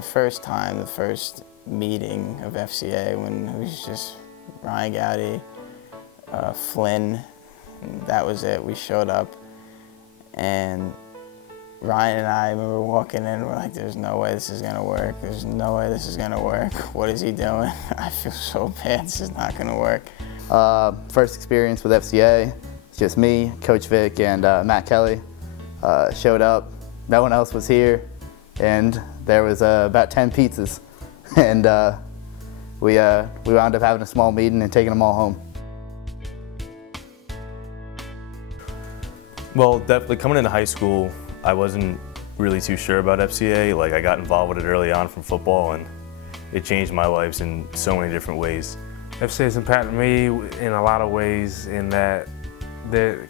the first meeting of FCA, when it was just Ryan Gowdy, Flynn, and that was it. We showed up, and Ryan and I remember walking in, we're like, there's no way this is gonna work. There's no way this is gonna work. What is he doing? I feel so bad, this is not gonna work. First experience with FCA, it's just me, Coach Vic, and Matt Kelly. Showed up, no one else was here, and there was about 10 pizzas. And we wound up having a small meeting and taking them all home. Well, definitely coming into high school, I wasn't really too sure about FCA. Like, I got involved with it early on from football, and it changed my life in so many different ways. FCA has impacted me in a lot of ways, in that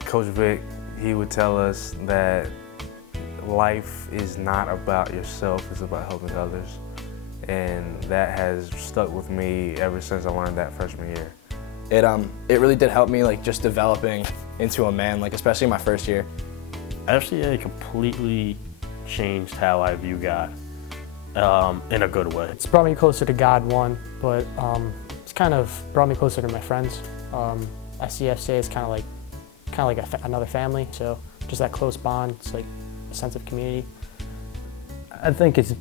Coach Vic, he would tell us that life is not about yourself, it's about helping others. And that has stuck with me ever since I learned that freshman year. It really did help me, like, just developing into a man, like, especially my first year. FCA completely changed how I view God, in a good way. It's brought me closer to God, one, but it's kind of brought me closer to my friends. I see FCA as kind of like another family, so just that close bond. It's like a sense of community. I think it's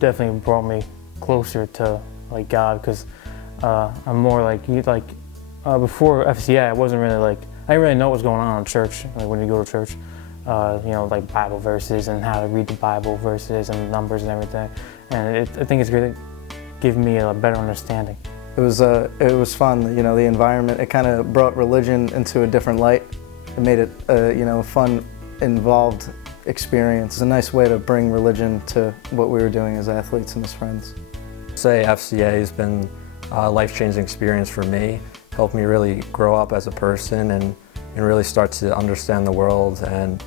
definitely brought me closer to like God, because I'm more like before FCA, I wasn't really I didn't really know what was going on in church. Like when you go to church, like Bible verses and how to read the Bible verses and numbers and everything. And I think it's great. It gave me a better understanding. It was fun. The environment. It kind of brought religion into a different light. It made it a fun, involved experience. It's a nice way to bring religion to what we were doing as athletes and as friends. Say FCA has been a life-changing experience for me. Helped me really grow up as a person and really start to understand the world and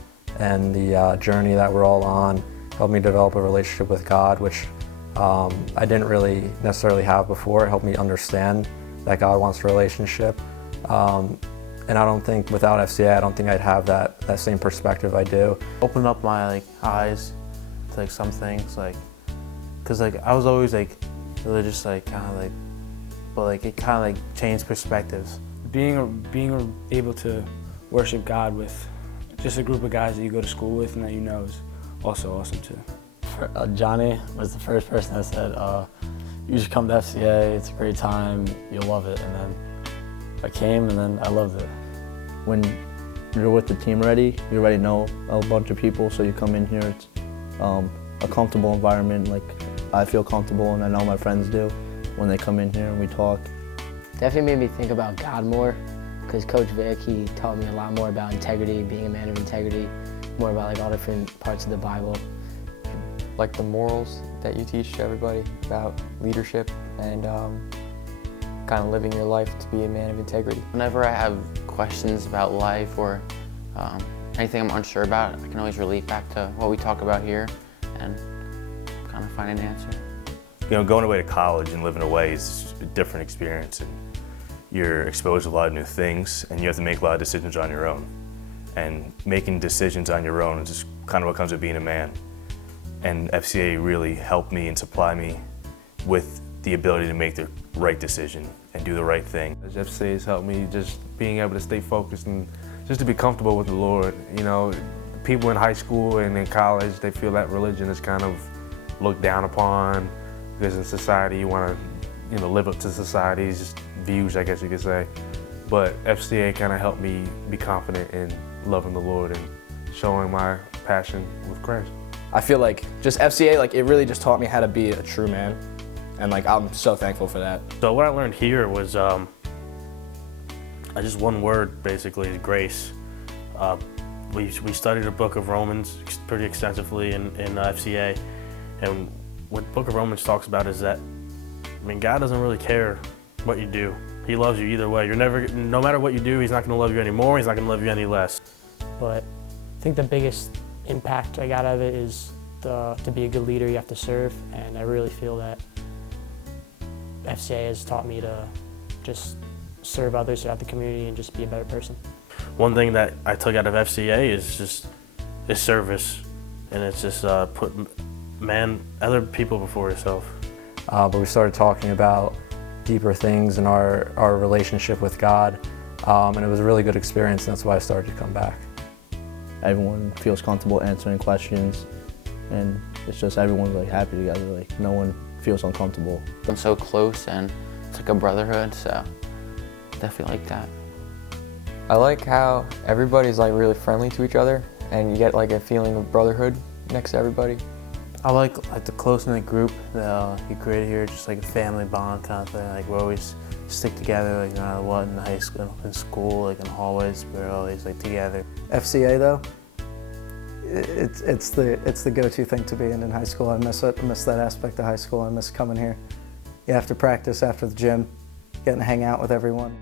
the journey that we're all on. Helped me develop a relationship with God, which I didn't really necessarily have before. It helped me understand that God wants a relationship. And I don't think without FCA, I don't think I'd have that same perspective I do. Opened up my eyes to some things, cause I was always religious, but it kind of changed perspectives. Being able to worship God with just a group of guys that you go to school with and that is also awesome too. Johnny was the first person that said, you should come to FCA, it's a great time, you'll love it. And then I came and then I loved it. When you're with the team already, you already know a bunch of people, so you come in here, it's a comfortable environment. Like, I feel comfortable and I know my friends do when they come in here and we talk. Definitely made me think about God more, because Coach Vic, he taught me a lot more about integrity, being a man of integrity, more about all different parts of the Bible. Like the morals that you teach to everybody about leadership and kind of living your life to be a man of integrity. Whenever I have questions about life or anything I'm unsure about, I can always relate back to what we talk about here and kind of find an answer. Going away to college and living away is a different experience, and you're exposed to a lot of new things, and you have to make a lot of decisions on your own. And making decisions on your own is just kind of what comes with being a man. And FCA really helped me and supply me with the ability to make the right decision and do the right thing. FCA has helped me just being able to stay focused and just to be comfortable with the Lord. People in high school and in college, they feel that religion is kind of looked down upon, because in society you want to live up to society's views, I guess you could say. But FCA kind of helped me be confident in loving the Lord and showing my passion with Christ. I feel like just FCA, it really just taught me how to be a true man. And I'm so thankful for that. So what I learned here was just one word, basically, is grace. We studied the book of Romans pretty extensively in FCA. And what the book of Romans talks about is that, God doesn't really care what you do. He loves you either way. No matter what you do, he's not going to love you any more, he's not going to love you any less. But I think the biggest impact I got out of it is to be a good leader, you have to serve, and I really feel that FCA has taught me to just serve others throughout the community and just be a better person. One thing that I took out of FCA is service, and it's just other people before yourself. But we started talking about deeper things in our relationship with God, and it was a really good experience, and that's why I started to come back. Everyone feels comfortable answering questions, and it's just everyone's like happy together. Like no one feels uncomfortable. I'm so close, and it's like a brotherhood, so definitely like that. I like how everybody's like really friendly to each other, and you get like a feeling of brotherhood next to everybody. I like the close-knit group that you create here, just like a family bond kind of thing. Like we always stick together, like no matter what, in high school, in school, like in the hallways, we're always like together. FCA though, it's the go-to thing to be in high school. I miss it. I miss that aspect of high school. I miss coming here. You have to practice after the gym, getting to hang out with everyone.